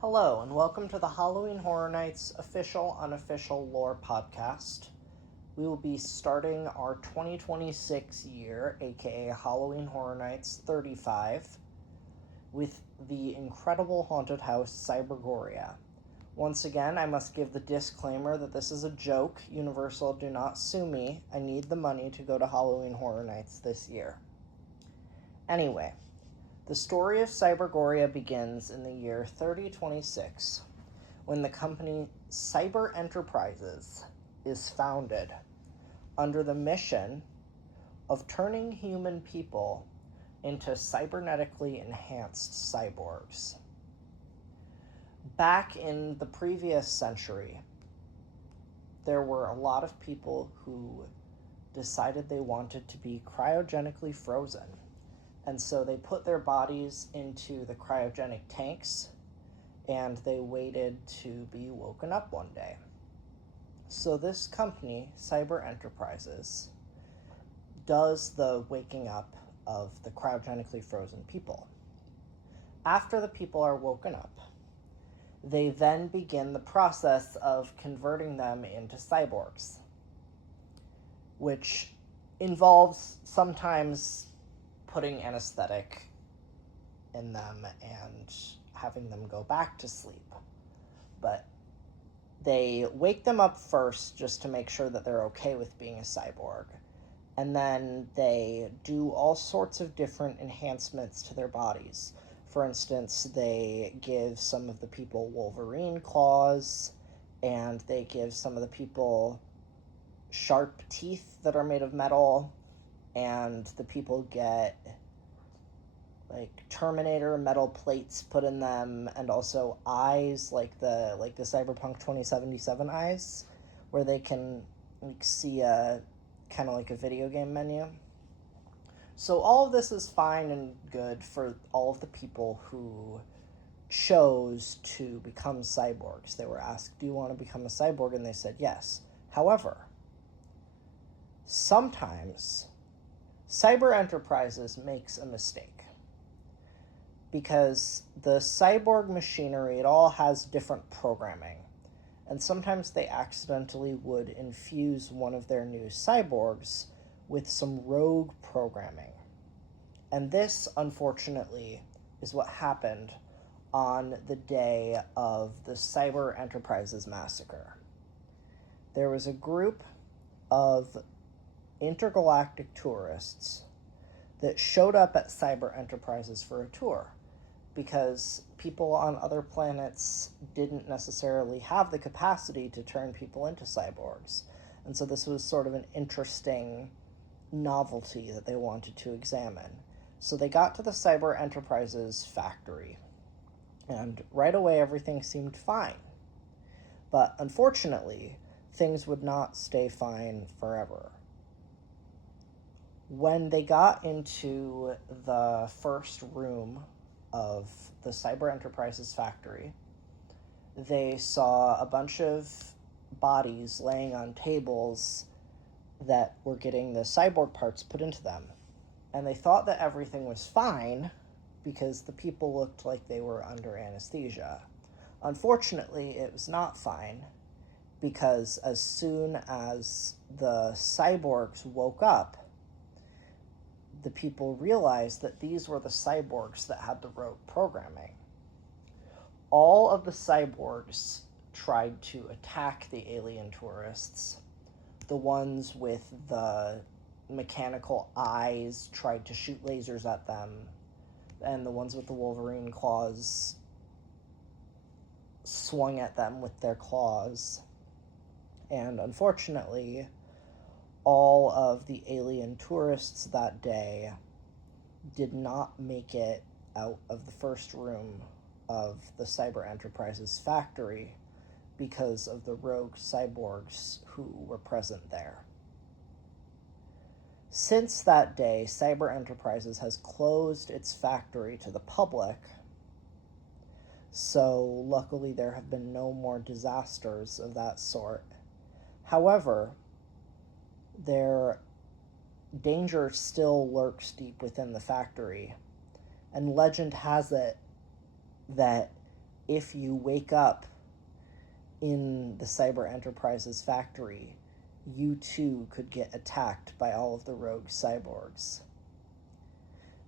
Hello, and welcome to the Halloween Horror Nights official unofficial lore podcast. We will be starting our 2026 year, aka Halloween Horror Nights 35, with the incredible haunted house Cybergoria. Once again, I must give the disclaimer that this is a joke. Universal, do not sue me. I need the money to go to Halloween Horror Nights this year. Anyway, the story of Cybergoria begins in the year 3026, when the company Cyber Enterprises is founded under the mission of turning human people into cybernetically enhanced cyborgs. Back in the previous century, there were a lot of people who decided they wanted to be cryogenically frozen. And so they put their bodies into the cryogenic tanks and they waited to be woken up one day. So this company, Cyber Enterprises, does the waking up of the cryogenically frozen people. After the people are woken up, they then begin the process of converting them into cyborgs, which involves sometimes putting anesthetic in them and having them go back to sleep. But they wake them up first just to make sure that they're okay with being a cyborg. And then they do all sorts of different enhancements to their bodies. For instance, they give some of the people Wolverine claws, and they give some of the people sharp teeth that are made of metal, and the people get like Terminator metal plates put in them, and also eyes like the Cyberpunk 2077 eyes, where they can like see a kind of like a video game menu. So all of this is fine and good for all of the people who chose to become cyborgs. They were asked, "Do you want to become a cyborg?" And they said yes. However, sometimes Cyber Enterprises makes a mistake, because the cyborg machinery, it all has different programming, and sometimes they accidentally would infuse one of their new cyborgs with some rogue programming. And this, unfortunately, is what happened on the day of the Cyber Enterprises massacre. There was a group of intergalactic tourists that showed up at Cyber Enterprises for a tour, because people on other planets didn't necessarily have the capacity to turn people into cyborgs. And so this was sort of an interesting novelty that they wanted to examine. So they got to the Cyber Enterprises factory, and right away everything seemed fine. But unfortunately, things would not stay fine forever. When they got into the first room of the Cyber Enterprises factory, they saw a bunch of bodies laying on tables that were getting the cyborg parts put into them. And they thought that everything was fine because the people looked like they were under anesthesia. Unfortunately, it was not fine, because as soon as the cyborgs woke up, the people realized that these were the cyborgs that had the rogue programming. All of the cyborgs tried to attack the alien tourists. The ones with the mechanical eyes tried to shoot lasers at them, and the ones with the Wolverine claws swung at them with their claws. And unfortunately, all of the alien tourists that day did not make it out of the first room of the Cyber Enterprises factory because of the rogue cyborgs who were present there. Since that day, Cyber Enterprises has closed its factory to the public, so luckily there have been no more disasters of that sort. However, their danger still lurks deep within the factory, and legend has it that if you wake up in the Cyber Enterprises factory, you too could get attacked by all of the rogue cyborgs.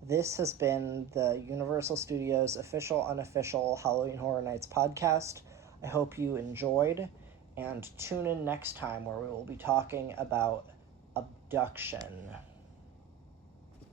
This has been the Universal Studios official, unofficial Halloween Horror Nights podcast. I hope you enjoyed, and tune in next time where we will be talking about abduction.